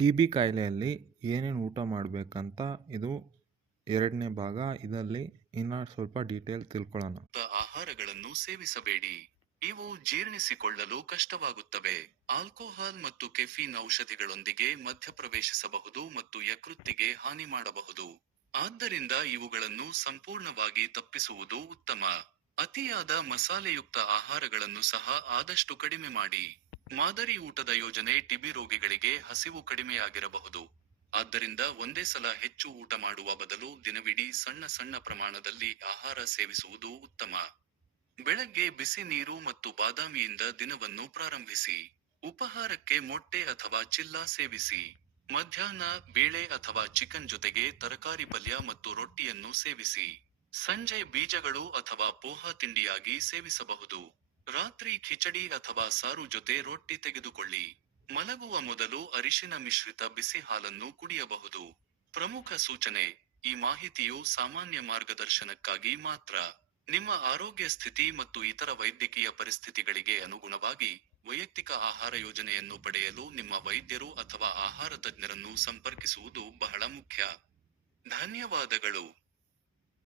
T B ಕಾಯಿಲೆಯಲ್ಲಿ ಏನೇನು ಊಟ ಮಾಡಬೇಕಂತ ಇದು ಎರಡನೇ ಭಾಗ. ಇದರಲ್ಲಿ ಇನ್ನ ಸ್ವಲ್ಪ ಡೀಟೇಲ್ ತಿಳ್ಕೊಳ್ಳೋಣ. ಆಹಾರಗಳನ್ನು ಸೇವಿಸಬೇಡಿ. ಇವು ಜೀರ್ಣಿಸಿಕೊಳ್ಳಲು ಕಷ್ಟವಾಗುತ್ತವೆ. ಆಲ್ಕೋಹಾಲ್ ಮತ್ತು ಕೆಫೀನ್ ಔಷಧಿಗಳೊಂದಿಗೆ ಮಧ್ಯಪ್ರವೇಶಿಸಬಹುದು ಮತ್ತು ಯಕೃತ್ತಿಗೆ ಹಾನಿ ಮಾಡಬಹುದು. ಆದ್ದರಿಂದ ಇವುಗಳನ್ನು ಸಂಪೂರ್ಣವಾಗಿ ತಪ್ಪಿಸುವುದು ಉತ್ತಮ. ಅತಿಯಾದ ಮಸಾಲೆಯುಕ್ತ ಆಹಾರಗಳನ್ನು ಸಹ ಆದಷ್ಟು ಕಡಿಮೆ ಮಾಡಿ. ಮಾದರಿ ಊಟದ ಯೋಜನೆ ಟಿಬಿ ರೋಗಿಗಳಿಗೆ ಹಸಿವು ಕಡಿಮೆಯಾಗಿರಬಹುದು. ಆದ್ದರಿಂದ ಒಂದೇ ಸಲ ಹೆಚ್ಚು ಊಟ ಮಾಡುವ ಬದಲು ದಿನವಿಡೀ ಸಣ್ಣ ಸಣ್ಣ ಪ್ರಮಾಣದಲ್ಲಿ ಆಹಾರ ಸೇವಿಸುವುದು ಉತ್ತಮ. ಬೆಳಗ್ಗೆ ಬಿಸಿ ನೀರು ಮತ್ತು ಬಾದಾಮಿಯಿಂದ ದಿನವನ್ನು ಪ್ರಾರಂಭಿಸಿ. ಉಪಹಾರಕ್ಕೆ ಮೊಟ್ಟೆ ಅಥವಾ ಚಿಲ್ಲ ಸೇವಿಸಿ. ಮಧ್ಯಾಹ್ನ ಬೇಳೆ ಅಥವಾ ಚಿಕನ್ ಜೊತೆಗೆ ತರಕಾರಿ ಪಲ್ಯ ಮತ್ತು ರೊಟ್ಟಿಯನ್ನು ಸೇವಿಸಿ. ಸಂಜೆ ಬೀಜಗಳು ಅಥವಾ ಪೋಹ ತಿಂಡಿಯಾಗಿ ಸೇವಿಸಬಹುದು. ರಾತ್ರಿ ಖಿಚಡಿ ಅಥವಾ ಸಾರು ಜೊತೆ ರೊಟ್ಟಿ ತೆಗೆದುಕೊಳ್ಳಿ. ಮಲಗುವ ಮೊದಲು ಅರಿಶಿನ ಮಿಶ್ರಿತ ಬಿಸಿ ಹಾಲನ್ನು ಕುಡಿಯಬಹುದು. ಪ್ರಮುಖ ಸೂಚನೆ, ಈ ಮಾಹಿತಿಯು ಸಾಮಾನ್ಯ ಮಾರ್ಗದರ್ಶನಕ್ಕಾಗಿ ಮಾತ್ರ. ನಿಮ್ಮ ಆರೋಗ್ಯ ಸ್ಥಿತಿ ಮತ್ತು ಇತರ ವೈದ್ಯಕೀಯ ಪರಿಸ್ಥಿತಿಗಳಿಗೆ ಅನುಗುಣವಾಗಿ ವೈಯಕ್ತಿಕ ಆಹಾರ ಯೋಜನೆಯನ್ನು ಪಡೆಯಲು ನಿಮ್ಮ ವೈದ್ಯರು ಅಥವಾ ಆಹಾರ ತಜ್ಞರನ್ನು ಸಂಪರ್ಕಿಸುವುದು ಬಹಳ ಮುಖ್ಯ. ಧನ್ಯವಾದಗಳು.